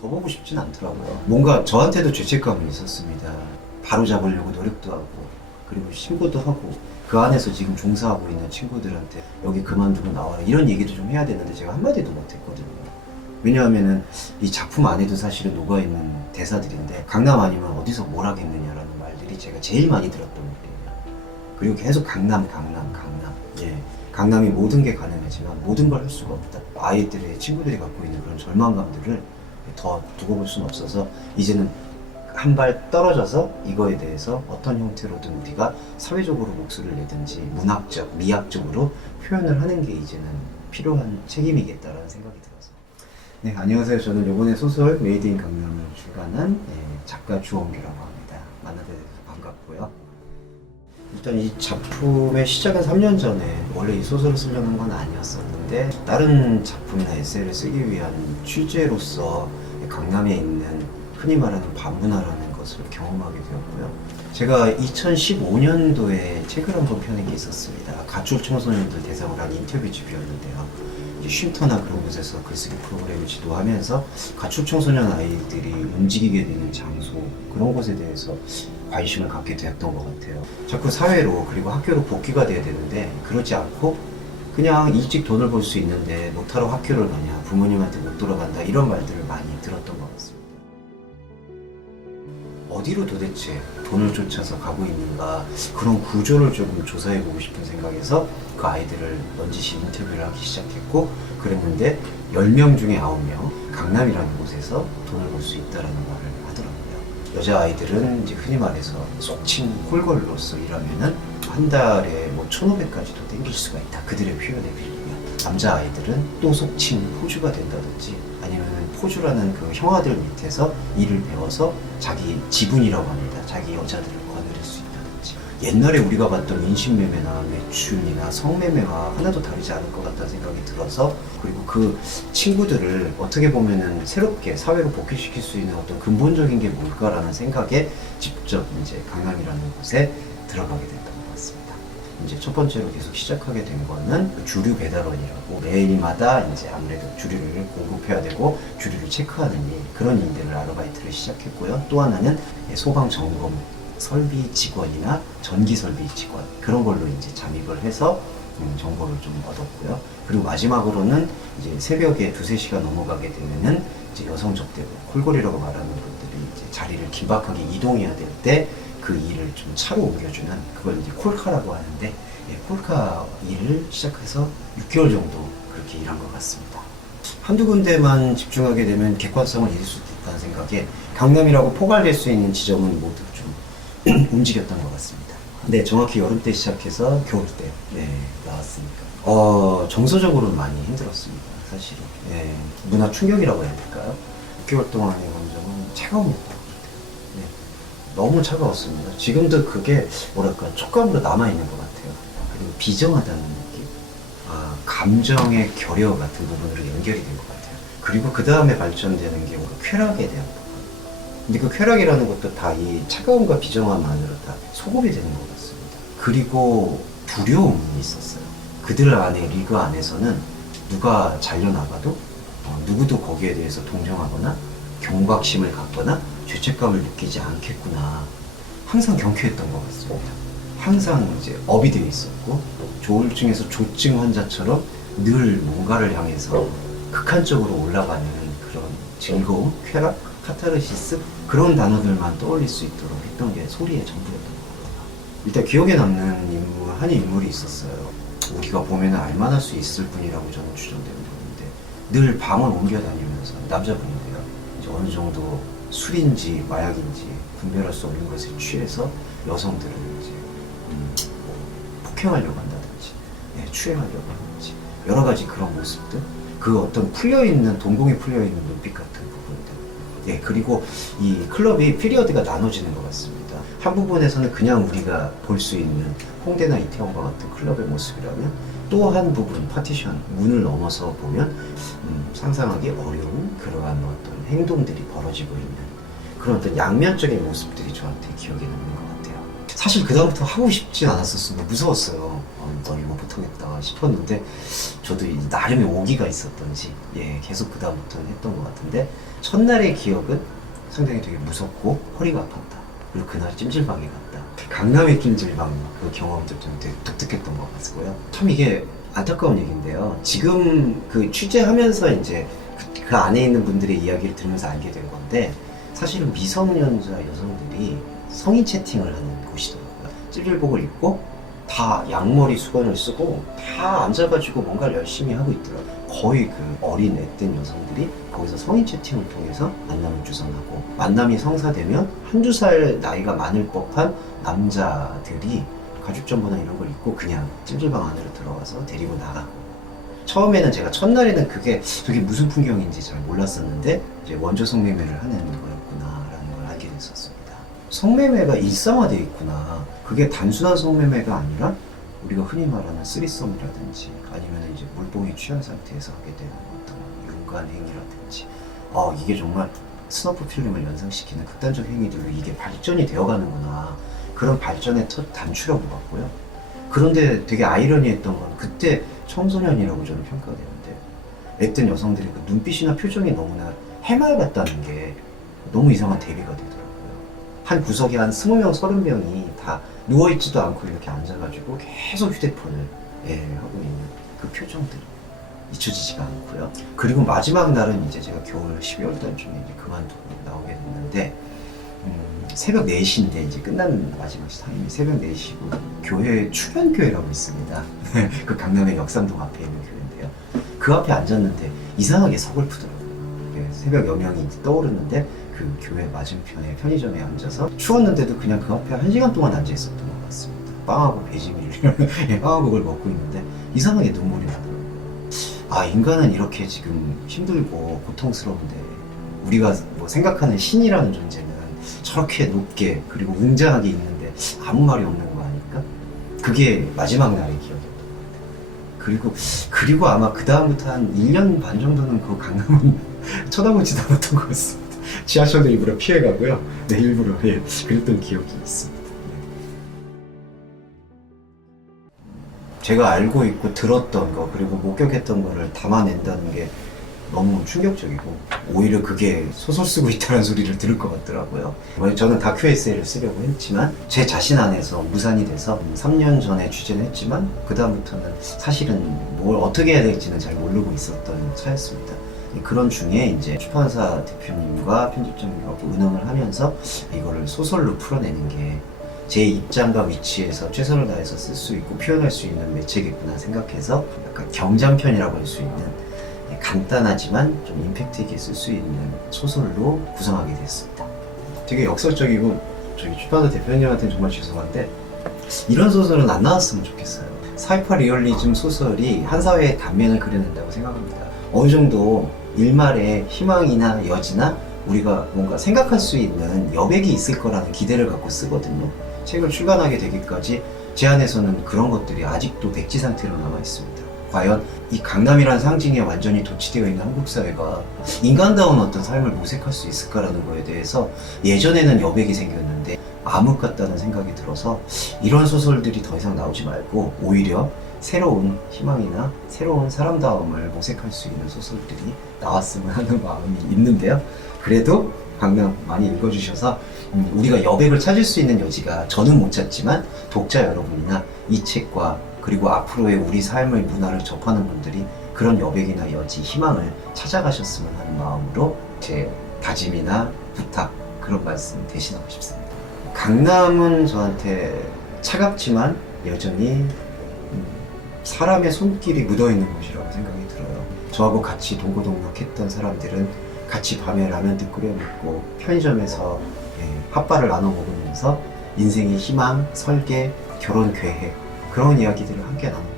더 보고 싶진 않더라고요. 뭔가 저한테도 죄책감이 있었습니다. 바로 잡으려고 노력도 하고 그리고 신고도 하고 그 안에서 지금 종사하고 있는 친구들한테 여기 그만두고 나와라 이런 얘기도 좀 해야 되는데 제가 한마디도 못했거든요. 왜냐하면은 이 작품 안에도 사실은 녹아있는 대사들인데 강남 아니면 어디서 뭘 하겠느냐라는 말들이 제가 제일 많이 들었던 말이에요. 그리고 계속 강남. 예. 강남이 모든 게 가능하지만 모든 걸 할 수가 없다. 아이들의 친구들이 갖고 있는 그런 절망감들을 더 두고 볼 수는 없어서 이제는 한 발 떨어져서 이거에 대해서 어떤 형태로든 우리가 사회적으로 목소리를 내든지 문학적, 미학적으로 표현을 하는 게 이제는 필요한 책임이겠다라는 생각이 들어서. 네, 안녕하세요. 저는 이번에 소설 메이드 인 강남을 출간한 작가 주원규라고 합니다. 만나게 돼서 반갑고요. 일단 이 작품의 시작은 3년 전에 원래 이 소설을 쓰려고 한 건 아니었었는데 다른 작품이나 에세이를 쓰기 위한 취재로서 강남에 있는 흔히 말하는 반문화라는 것을 경험하게 되었고요. 제가 2015년도에 책을 한번 펴낸 게 있었습니다. 가출 청소년들 대상으로 한 인터뷰 집이었는데요. 쉼터나 그런 곳에서 글쓰기 프로그램을 지도하면서 가출 청소년 아이들이 움직이게 되는 장소 그런 곳에 대해서 관심을 갖게 되었던 것 같아요. 자꾸 사회로 그리고 학교로 복귀가 돼야 되는데 그러지 않고 그냥 일찍 돈을 벌 수 있는데 못하러 학교를 가냐, 부모님한테 못 돌아간다 이런 말들을 많이 들었던 것 같습니다. 어디로 도대체 돈을 쫓아서 가고 있는가 그런 구조를 조금 조사해보고 싶은 생각에서 그 아이들을 넌지시 인터뷰를 하기 시작했고 그랬는데 10명 중에 9명 강남이라는 곳에서 돈을 벌 수 있다는 말을 하더라고요. 여자아이들은 이제 흔히 말해서 속칭 홀걸로서 일하면은 한 달에 뭐 1,500까지도 땡길 수가 있다. 그들의 표현에 빌리면. 남자아이들은 또 속칭 포주가 된다든지 아니면 포주라는 그 형아들 밑에서 일을 배워서 자기 지분이라고 합니다. 자기 여자들을 거느릴 수 있다든지. 옛날에 우리가 봤던 인신매매나 매춘이나 성매매와 하나도 다르지 않을 것 같다는 생각이 들어서 그리고 그 친구들을 어떻게 보면은 새롭게 사회로 복귀시킬 수 있는 어떤 근본적인 게 뭘까라는 생각에 직접 이제 강남이라는 곳에 들어가게 됐던 것 같습니다. 이제 첫 번째로 계속 시작하게 된 거는 주류 배달원이라고 매일마다 이제 아무래도 주류를 공급해야 되고 주류를 체크하는 일 그런 일들을 아르바이트를 시작했고요. 또 하나는 소방 점검 설비 직원이나 전기 설비 직원 그런 걸로 이제 잠입을 해서 정보를 좀 얻었고요. 그리고 마지막으로는 이제 새벽에 2-3시가 넘어가게 되면은 이제 여성 접대부 콜골이라고 말하는 것들이 이제 자리를 긴박하게 이동해야 될 때 그 일을 좀 차로 옮겨주는 그걸 이제 콜카라고 하는데 콜카 일을 시작해서 6개월 정도 그렇게 일한 것 같습니다. 한두 군데만 집중하게 되면 객관성을 잃을 수도 있다는 생각에 강남이라고 포괄될 수 있는 지점은 모두 좀 움직였던 것 같습니다. 네, 정확히 여름 때 시작해서 겨울 때 나왔으니까 정서적으로는 많이 힘들었습니다. 사실은 문화 충격이라고 해야 될까요? 6개월 동안의 감정은 차가움이었다. 너무 차가웠습니다. 지금도 그게 뭐랄까 촉감으로 남아있는 것 같아요. 그리고 비정하다는 느낌, 감정의 결여 같은 부분으로 연결이 된 것 같아요. 그리고 그 다음에 발전되는 게 쾌락에 대한 부분. 근데 그 쾌락이라는 것도 다 이 차가움과 비정함만으로 다 소급이 되는 것 같습니다. 그리고 두려움이 있었어요. 그들 안에 리그 안에서는 누가 잘려나가도 누구도 거기에 대해서 동정하거나 경각심을 갖거나 죄책감을 느끼지 않겠구나. 항상 경쾌했던 것 같습니다. 항상 이제 업이 되어 있었고 조울증에서 조증 환자처럼 늘 뭔가를 향해서 극한적으로 올라가는 그런 즐거움, 쾌락, 카타르시스 그런 단어들만 떠올릴 수 있도록 했던 게 소리의 전부였던 것 같아요. 일단 기억에 남는 인물, 한 인물이 있었어요. 우리가 보면 알만할 수 있을 분이라고 저는 추정되는 분인데 늘 방을 옮겨 다니면서 남자분인데요. 이제 어느 정도 술인지 마약인지 분별할 수 없는 것에 취해서 여성들을 이제 폭행하려고 한다든지 추행하려고 하는지 여러 가지 그런 모습들 그 어떤 풀려있는 동공이 풀려있는 눈빛 같은 부분들 그리고 이 클럽이 피리어드가 나눠지는 것 같습니다. 한 부분에서는 그냥 우리가 볼 수 있는 홍대나 이태원과 같은 클럽의 모습이라면 또 한 부분 파티션 문을 넘어서 보면 상상하기 어려운 그러한 어떤 행동들이 벌어지고 있는 그런 어떤 양면적인 모습들이 저한테 기억에 남는 것 같아요. 사실 그다음부터 하고 싶진 않았었어요. 무서웠어요. 너 이거 못하겠다 싶었는데 저도 나름의 오기가 있었던지 계속 그다음부터는 했던 것 같은데 첫날의 기억은 상당히 되게 무섭고 허리가 아팠다. 그리고 그날 찜질방에 갔다. 강남의 찜질방 그 경험도 좀 되게 독특했던 것 같고요. 참 이게 안타까운 얘기인데요. 지금 그 취재하면서 이제 그 안에 있는 분들의 이야기를 들으면서 알게 된 건데 사실은 미성년자 여성들이 성인 채팅을 하는 곳이더라고요. 찜질복을 입고 다 양머리 수건을 쓰고 다 앉아가지고 뭔가를 열심히 하고 있더라고요. 거의 그 어린 앳된 여성들이 거기서 성인 채팅을 통해서 만남을 주선하고 만남이 성사되면 한두 살 나이가 많을 법한 남자들이 가죽점퍼나 이런 걸 입고 그냥 찜질방 안으로 들어가서 데리고 나가고 처음에는 제가 첫날에는 그게 무슨 풍경인지 잘 몰랐었는데 이제 원조 성매매를 하는 거였구나라는 걸 알게 됐었습니다. 성매매가 일상화되어 있구나. 그게 단순한 성매매가 아니라 우리가 흔히 말하는 쓰리썸이라든지 아니면 이제 물뽕에 취한 상태에서 하게 되는 어떤 윤관 행위라든지 이게 정말 스너프 필름을 연상시키는 극단적 행위들로 이게 발전이 되어가는구나. 그런 발전의 첫 단추라고 봤고요. 그런데 되게 아이러니했던 건 그때 청소년이라고 저는 평가가 되는데 앳된 여성들의 그 눈빛이나 표정이 너무나 해맑았다는 게 너무 이상한 대비가 되더라고요. 한 구석에 한 20명, 30명이 다 누워있지도 않고 이렇게 앉아가지고 계속 휴대폰을 하고 있는 그 표정들이 잊혀지지가 않고요. 그리고 마지막 날은 이제 제가 겨울 12월 달쯤에 이제 그만두고 나오게 됐는데 새벽 4시인데 이제 끝나는 마지막 타임이 새벽 4시고 교회 출연교회라고 있습니다. 그 강남의 역삼동 앞에 있는 교회인데요. 그 앞에 앉았는데 이상하게 서글프더라고요. 새벽 여명이 떠오르는데 그 교회 맞은편에 편의점에 앉아서 추웠는데도 그냥 그 앞에 1시간 동안 앉아 있었던 것 같습니다. 빵하고 배지밀 빵하고 그걸 먹고 있는데 이상하게 눈물이 나더라고요. 인간은 이렇게 지금 힘들고 고통스러운데 우리가 뭐 생각하는 신이라는 존재는 저렇게 높게 그리고 웅장하게 있는데 아무 말이 없는 거 아닐까? 그게 마지막 날의 기억이었던 것 같아요. 그리고 아마 그 다음부터 한 1년 반 정도는 그 강남은 쳐다보지도 않았던 것 같습니다. 지하철도 일부러 피해가고요. 일부러 그랬던 기억이 있습니다. 제가 알고 있고 들었던 거 그리고 목격했던 거를 담아낸다는 게 너무 충격적이고 오히려 그게 소설 쓰고 있다는 소리를 들을 것 같더라고요. 저는 다큐 에세이를 쓰려고 했지만 제 자신 안에서 무산이 돼서 3년 전에 취재를 했지만 그 다음부터는 사실은 뭘 어떻게 해야 될지는 잘 모르고 있었던 차였습니다. 그런 중에 이제 출판사 대표님과 편집장님하고 의논을 하면서 이거를 소설로 풀어내는 게 제 입장과 위치에서 최선을 다해서 쓸 수 있고 표현할 수 있는 매체겠구나 생각해서 약간 경장편이라고 할 수 있는 간단하지만 좀 임팩트 있게 쓸 수 있는 소설로 구성하게 됐습니다. 되게 역설적이고 저희 출판사 대표님한테는 정말 죄송한데 이런 소설은 안 나왔으면 좋겠어요. 사이파 리얼리즘 소설이 한 사회의 단면을 그려낸다고 생각합니다. 어느 정도 일말의 희망이나 여지나 우리가 뭔가 생각할 수 있는 여백이 있을 거라는 기대를 갖고 쓰거든요. 책을 출간하게 되기까지 제 안에서는 그런 것들이 아직도 백지 상태로 남아 있습니다. 과연 이 강남이라는 상징에 완전히 도취되어 있는 한국 사회가 인간다운 어떤 삶을 모색할 수 있을까라는 거에 대해서 예전에는 여백이 생겼는데 암흑 같다는 생각이 들어서 이런 소설들이 더 이상 나오지 말고 오히려 새로운 희망이나 새로운 사람다움을 모색할 수 있는 소설들이 나왔으면 하는 마음이 있는데요. 그래도 강남 많이 읽어주셔서 우리가 여백을 찾을 수 있는 여지가 저는 못 찾지만 독자 여러분이나 이 책과 그리고 앞으로의 우리 삶의 문화를 접하는 분들이 그런 여백이나 여지, 희망을 찾아가셨으면 하는 마음으로 제 다짐이나 부탁 그런 말씀 대신하고 싶습니다. 강남은 저한테 차갑지만 여전히 사람의 손길이 묻어있는 곳이라고 생각이 들어요. 저하고 같이 동고동락했던 사람들은 같이 밤에 라면도 끓여 먹고 편의점에서 핫바를 나눠 먹으면서 인생의 희망, 설계, 결혼 계획 그런 이야기들을 함께 나눴고